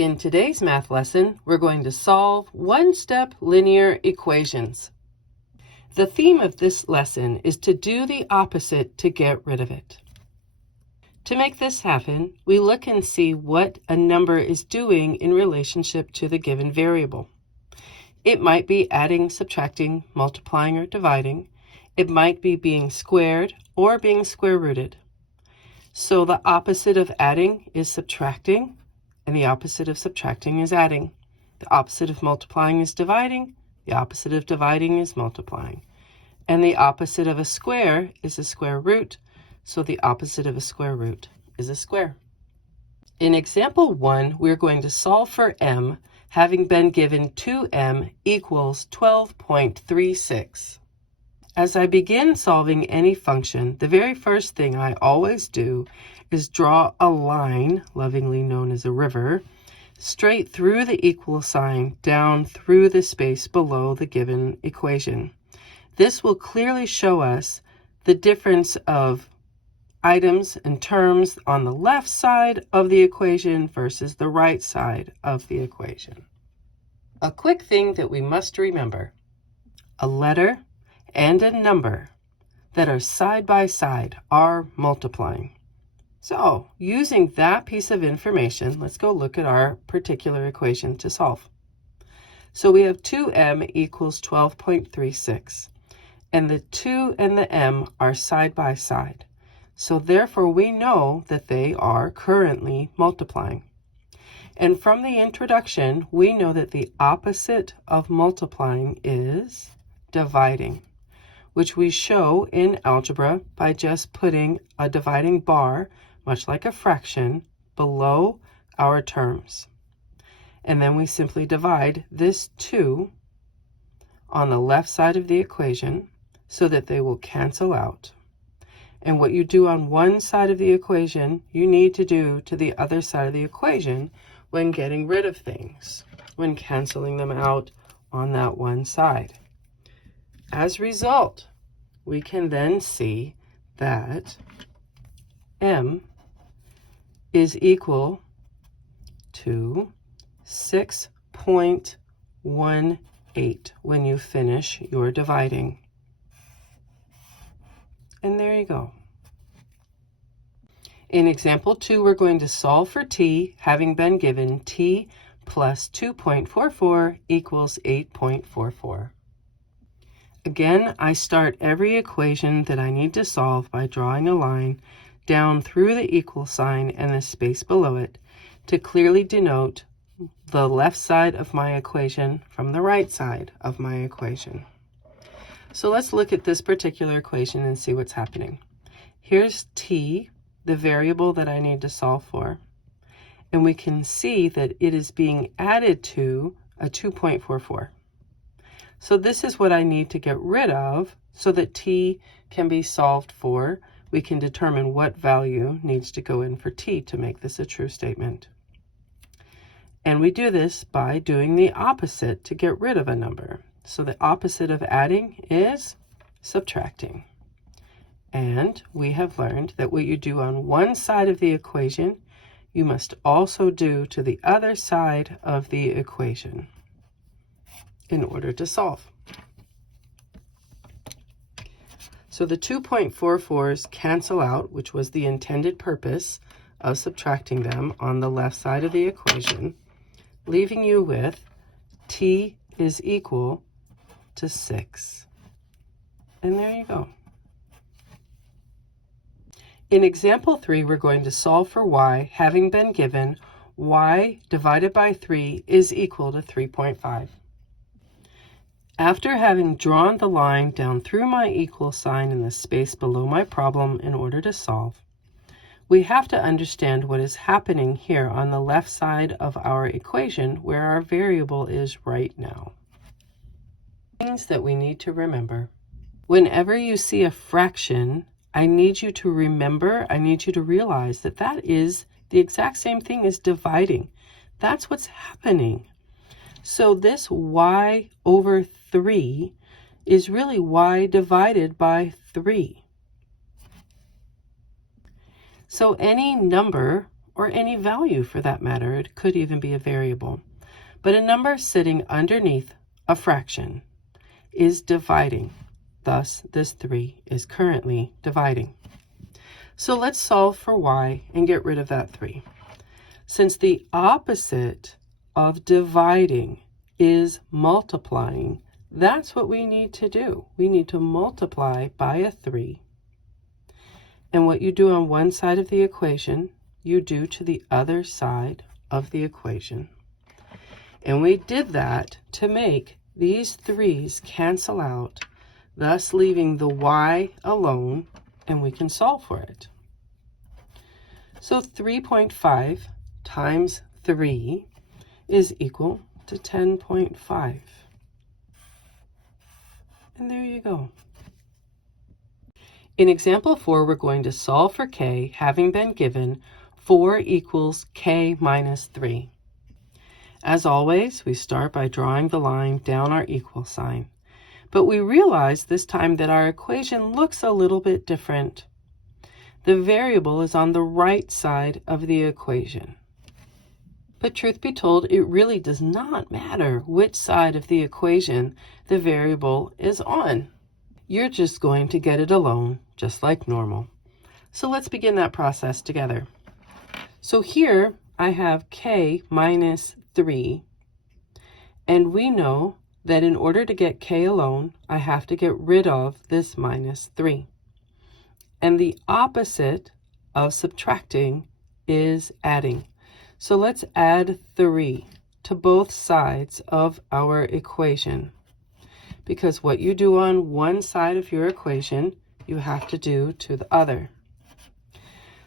In today's math lesson, we're going to solve one-step linear equations. The theme of this lesson is to do the opposite to get rid of it. To make this happen, we look and see what a number is doing in relationship to the given variable. It might be adding, subtracting, multiplying, or dividing. It might be being squared or being square rooted. So the opposite of adding is subtracting, and the opposite of subtracting is adding. The opposite of multiplying is dividing. The opposite of dividing is multiplying. And the opposite of a square is a square root, so the opposite of a square root is a square. In example 1, we're going to solve for m, having been given 2m equals 12.36. As I begin solving any function, the very first thing I always do is draw a line, lovingly known as a river, straight through the equal sign down through the space below the given equation. This will clearly show us the difference of items and terms on the left side of the equation versus the right side of the equation. A quick thing that we must remember: a letter and a number that are side by side are multiplying. So, using that piece of information, let's go look at our particular equation to solve. So we have 2m equals 12.36, and the 2 and the m are side by side. So therefore we know that they are currently multiplying. And from the introduction, we know that the opposite of multiplying is dividing, which we show in algebra by just putting a dividing bar, much like a fraction, below our terms. And then we simply divide this 2 on the left side of the equation so that they will cancel out. And what you do on one side of the equation, you need to do to the other side of the equation when getting rid of things, when canceling them out on that one side. As a result, we can then see that m is equal to 6.18 when you finish your dividing. And there you go. In example 2, we're going to solve for t, having been given t plus 2.44 equals 8.44. Again, I start every equation that I need to solve by drawing a line down through the equal sign and the space below it to clearly denote the left side of my equation from the right side of my equation. So let's look at this particular equation and see what's happening. Here's t, the variable that I need to solve for, and we can see that it is being added to a 2.44. So this is what I need to get rid of so that t can be solved for. We can determine what value needs to go in for t to make this a true statement. And we do this by doing the opposite to get rid of a number. So the opposite of adding is subtracting. And we have learned that what you do on one side of the equation, you must also do to the other side of the equation in order to solve. So the 2.44s cancel out, which was the intended purpose of subtracting them on the left side of the equation, leaving you with t is equal to 6. And there you go. In example 3, we're going to solve for y, having been given y divided by 3 is equal to 3.5. After having drawn the line down through my equal sign in the space below my problem in order to solve, we have to understand what is happening here on the left side of our equation where our variable is right now. Things that we need to remember. Whenever you see a fraction, I need you to remember, I need you to realize that that is the exact same thing as dividing. That's what's happening. So this y over 3 is really y divided by 3. So any number or any value for that matter. It could even be a variable. But a number sitting underneath a fraction is dividing. Thus, this 3 is currently dividing. So let's solve for y and get rid of that 3. Since the opposite of dividing is multiplying, that's what we need to do. We need to multiply by a 3. And what you do on one side of the equation, you do to the other side of the equation. And we did that to make these 3's cancel out, thus leaving the y alone, and we can solve for it. So 3.5 times 3 is equal to 10.5. And there you go. In example 4, we're going to solve for k, having been given 4 equals k minus 3. As always, we start by drawing the line down our equal sign. But we realize this time that our equation looks a little bit different. The variable is on the right side of the equation. But truth be told, it really does not matter which side of the equation the variable is on. You're just going to get it alone, just like normal. So let's begin that process together. So here I have k minus 3, and we know that in order to get k alone, I have to get rid of this minus 3. And the opposite of subtracting is adding. So let's add 3 to both sides of our equation. Because what you do on one side of your equation, you have to do to the other.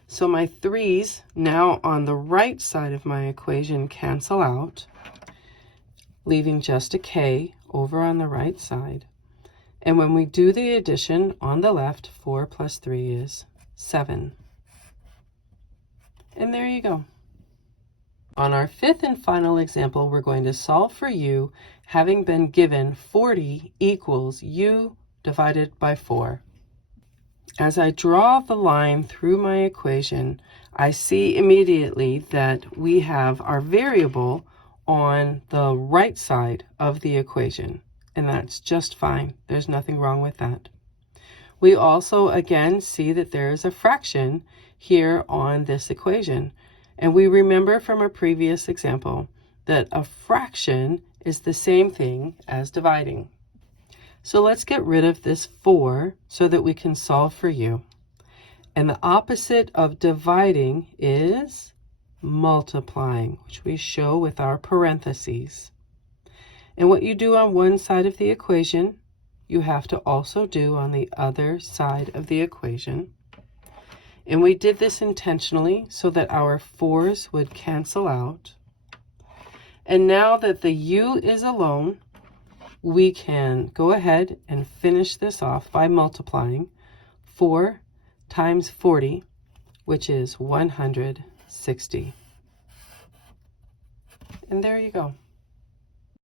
So my 3's now on the right side of my equation cancel out, leaving just a k over on the right side. And when we do the addition on the left, 4 plus 3 is 7. And there you go. On our fifth and final example, we're going to solve for u, having been given 40 equals u divided by 4. As I draw the line through my equation, I see immediately that we have our variable on the right side of the equation, and that's just fine. There's nothing wrong with that. We also again see that there is a fraction here on this equation, and we remember from a previous example that a fraction is the same thing as dividing. So let's get rid of this 4 so that we can solve for u. And the opposite of dividing is multiplying, which we show with our parentheses. And what you do on one side of the equation, you have to also do on the other side of the equation. And we did this intentionally so that our 4's would cancel out. And now that the u is alone, we can go ahead and finish this off by multiplying 4 times 40, which is 160. And there you go.